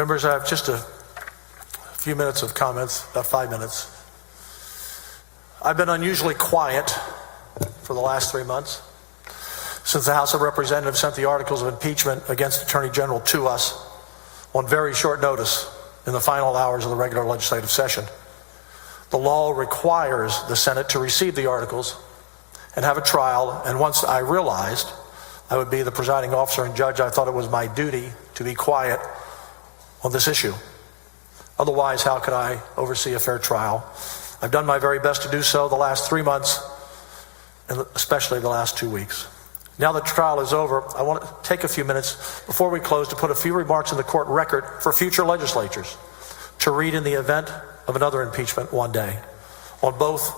Members, I have just a few minutes of comments, about 5 minutes. I've been unusually quiet for the last 3 months since the House of Representatives sent the articles of impeachment against Attorney General to us on very short notice in the final hours of the regular legislative session. The law requires the Senate to receive the articles and have a trial, and once I realized I would be the presiding officer and judge, I thought it was my duty to be quiet on this issue. Otherwise, how could I oversee a fair trial? I've done my very best to do so the last 3 months, and especially the last 2 weeks. Now that the trial is over, I want to take a few minutes before we close to put a few remarks in the court record for future legislatures to read in the event of another impeachment one day on both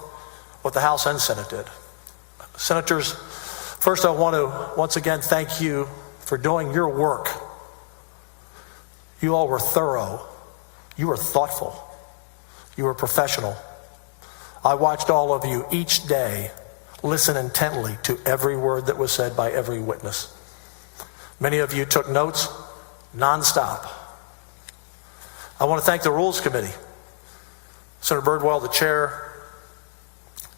what the House and Senate did. Senators, first I want to once again thank you for doing your work. You all were thorough. You were thoughtful. You were professional. I watched all of you each day listen intently to every word that was said by every witness. Many of you took notes nonstop. I want to thank the Rules Committee. Senator Birdwell, the chair.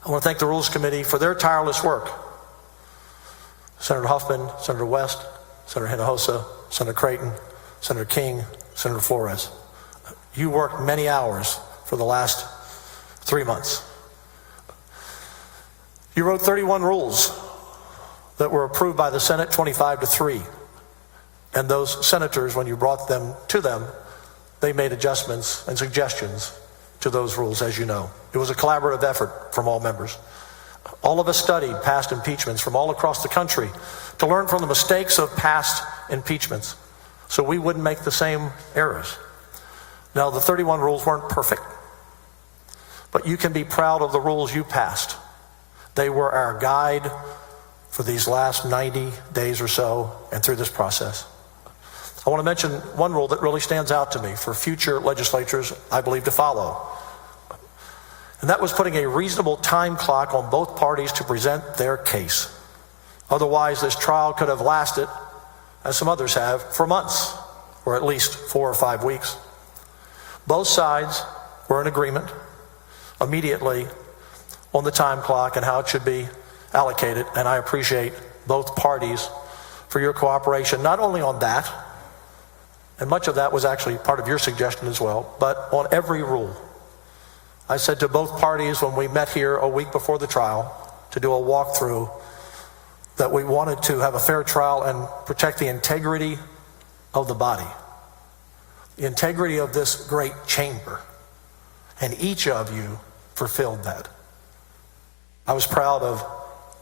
I want to thank the Rules Committee for their tireless work. Senator Huffman, Senator West, Senator Hinojosa, Senator Creighton, Senator King, Senator Flores. You worked many hours for the last 3 months. You wrote 31 rules that were approved by the Senate 25-3. And those senators, when you brought them to them, they made adjustments and suggestions to those rules, as you know. It was a collaborative effort from all members. All of us studied past impeachments from all across the country to learn from the mistakes of past impeachments so we wouldn't make the same errors. Now, the 31 rules weren't perfect, but you can be proud of the rules you passed. They were our guide for these last 90 days or so and through this process. I want to mention one rule that really stands out to me for future legislatures, I believe, to follow. And that was putting a reasonable time clock on both parties to present their case. Otherwise, this trial could have lasted, as some others have, for months, or at least 4 or 5 weeks. Both sides were in agreement immediately on the time clock and how it should be allocated, and I appreciate both parties for your cooperation, not only on that, and much of that was actually part of your suggestion as well, but on every rule. I said to both parties when we met here a week before the trial to do a walkthrough that we wanted to have a fair trial and protect the integrity of the body, the integrity of this great chamber, and each of you fulfilled that. I was proud of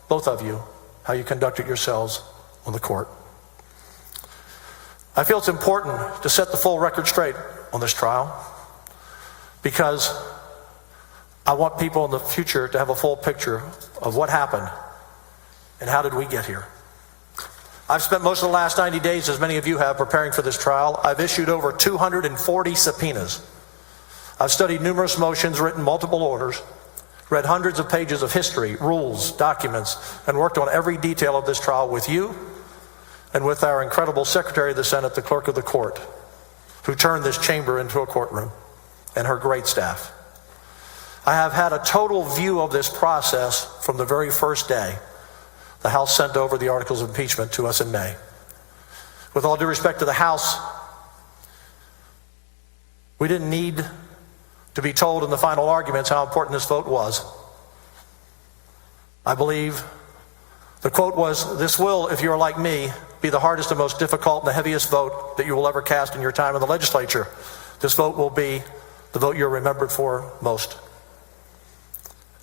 both of you, how you conducted yourselves on the court. I feel it's important to set the full record straight on this trial because I want people in the future to have a full picture of what happened and how did we get here. I've spent most of the last 90 days, as many of you have, preparing for this trial. I've issued over 240 subpoenas. I've studied numerous motions, written multiple orders, read hundreds of pages of history, rules, documents, and worked on every detail of this trial with you and with our incredible Secretary of the Senate, the Clerk of the Court, who turned this chamber into a courtroom, and her great staff. I have had a total view of this process from the very first day the House sent over the articles of impeachment to us in May. With all due respect to the House, we didn't need to be told in the final arguments how important this vote was. I believe the quote was, "This will, if you're like me, be the hardest and most difficult and the heaviest vote that you will ever cast in your time in the legislature. This vote will be the vote you're remembered for most."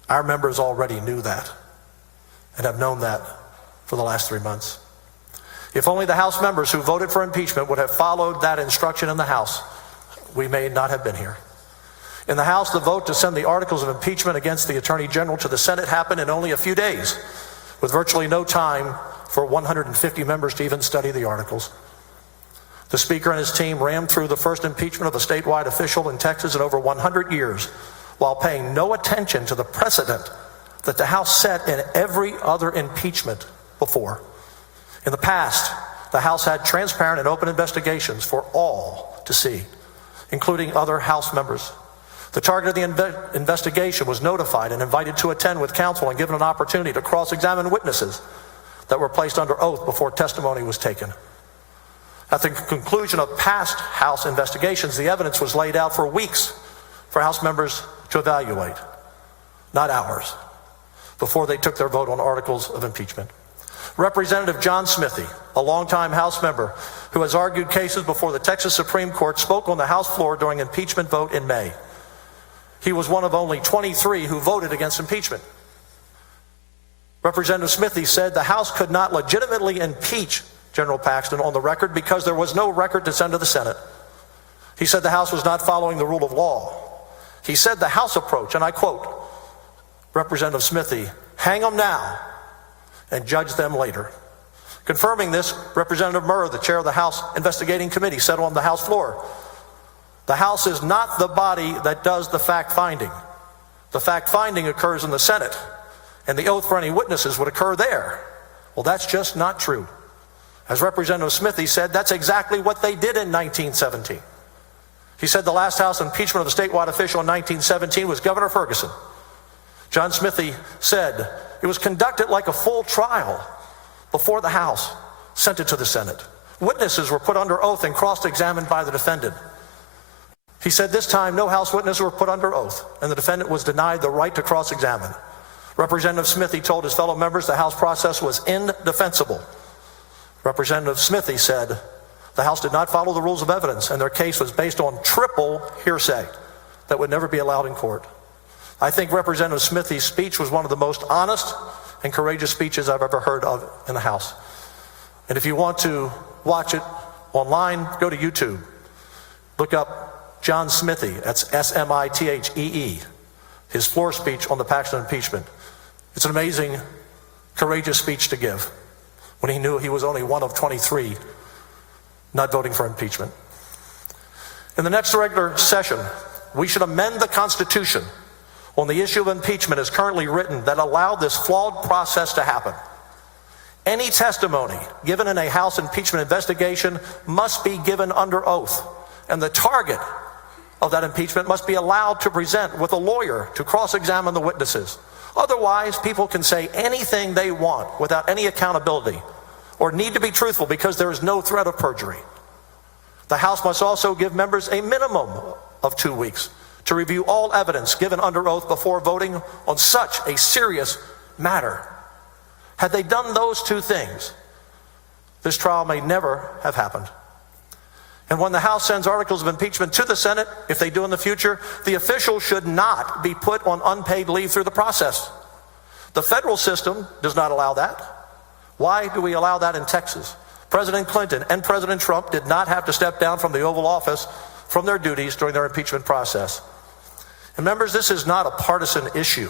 Our members already knew that and have known that for the last 3 months. If only the House members who voted for impeachment would have followed that instruction in the House, we may not have been here. In the House, the vote to send the articles of impeachment against the Attorney General to the Senate happened in only a few days, with virtually no time for 150 members to even study the articles. The Speaker and his team rammed through the first impeachment of a statewide official in Texas in over 100 years, while paying no attention to the precedent that the House set in every other impeachment before. In the past, the House had transparent and open investigations for all to see, including other House members. The target of the investigation was notified and invited to attend with counsel and given an opportunity to cross-examine witnesses that were placed under oath before testimony was taken. At the conclusion of past House investigations, the evidence was laid out for weeks for House members to evaluate, not hours, before they took their vote on articles of impeachment. Representative John Smithee, a longtime House member who has argued cases before the Texas Supreme Court, spoke on the House floor during impeachment vote in May. He was one of only 23 who voted against impeachment. Representative Smithee said the House could not legitimately impeach General Paxton on the record because there was no record to send to the Senate. He said the House was not following the rule of law. He said the House approach, and I quote, Representative Smithee, hang them now and judge them later. Confirming this, Representative Murr, the chair of the House Investigating Committee, said on the House floor, the House is not the body that does the fact-finding. The fact-finding occurs in the Senate, and the oath for any witnesses would occur there. Well, that's just not true. As Representative Smithee said, that's exactly what they did in 1917. He said the last House impeachment of a statewide official in 1917 was Governor Ferguson. John Smithee said it was conducted like a full trial before the House sent it to the Senate. Witnesses were put under oath and cross-examined by the defendant. He said this time no House witnesses were put under oath, and the defendant was denied the right to cross-examine. Representative Smithee told his fellow members the House process was indefensible. Representative Smithee said the House did not follow the rules of evidence, and their case was based on triple hearsay that would never be allowed in court. I think Representative Smithee's speech was one of the most honest and courageous speeches I've ever heard of in the House. And if you want to watch it online, go to YouTube. Look up John Smithee, that's S-M-I-T-H-E-E, his floor speech on the Paxton impeachment. It's an amazing, courageous speech to give when he knew he was only one of 23 not voting for impeachment. In the next regular session, we should amend the Constitution on the issue of impeachment as currently written that allowed this flawed process to happen. Any testimony given in a House impeachment investigation must be given under oath, and the target of that impeachment must be allowed to present with a lawyer to cross-examine the witnesses. Otherwise, people can say anything they want without any accountability or need to be truthful because there is no threat of perjury. The House must also give members a minimum of 2 weeks to review all evidence given under oath before voting on such a serious matter. Had they done those two things, this trial may never have happened. And when the House sends articles of impeachment to the Senate, if they do in the future, the official should not be put on unpaid leave through the process. The federal system does not allow that. Why do we allow that in Texas? President Clinton and President Trump did not have to step down from the Oval Office from their duties during their impeachment process. And members, this is not a partisan issue.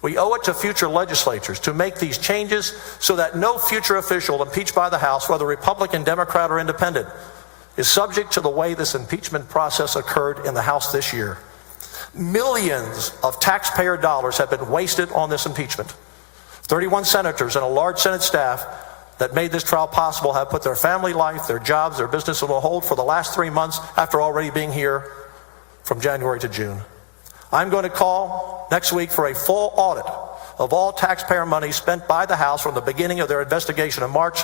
We owe it to future legislatures to make these changes so that no future official impeached by the House, whether Republican, Democrat, or Independent, is subject to the way this impeachment process occurred in the House this year. Millions of taxpayer dollars have been wasted on this impeachment. 31 senators and a large Senate staff that made this trial possible have put their family life, their jobs, their business on hold for the last 3 months after already being here from January to June. I'm going to call next week for a full audit of all taxpayer money spent by the House from the beginning of their investigation in March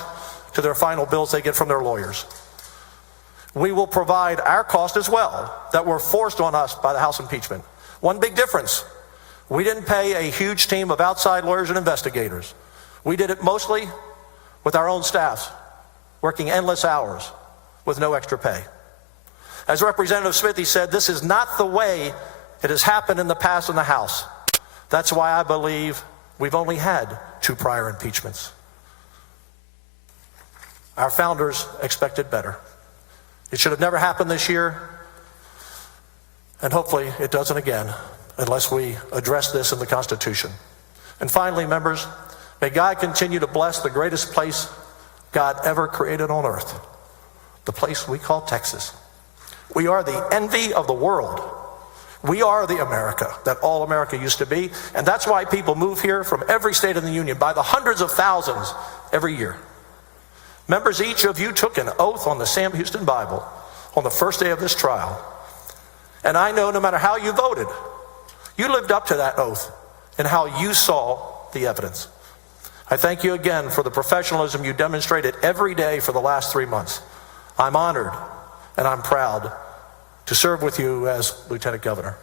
to their final bills they get from their lawyers. We will provide our cost as well that were forced on us by the House impeachment. One big difference, we didn't pay a huge team of outside lawyers and investigators. We did it mostly with our own staffs, working endless hours with no extra pay. As Representative Smithee said, this is not the way it has happened in the past in the House. That's why I believe we've only had 2 prior impeachments. Our founders expected better. It should have never happened this year, and hopefully it doesn't again unless we address this in the Constitution. And finally, members, may God continue to bless the greatest place God ever created on earth, the place we call Texas. We are the envy of the world. We are the America that all America used to be, and that's why people move here from every state in the Union by the hundreds of thousands every year. Members, each of you took an oath on the Sam Houston Bible on the first day of this trial. And I know no matter how you voted, you lived up to that oath and how you saw the evidence. I thank you again for the professionalism you demonstrated every day for the last 3 months. I'm honored and I'm proud to serve with you as Lieutenant Governor.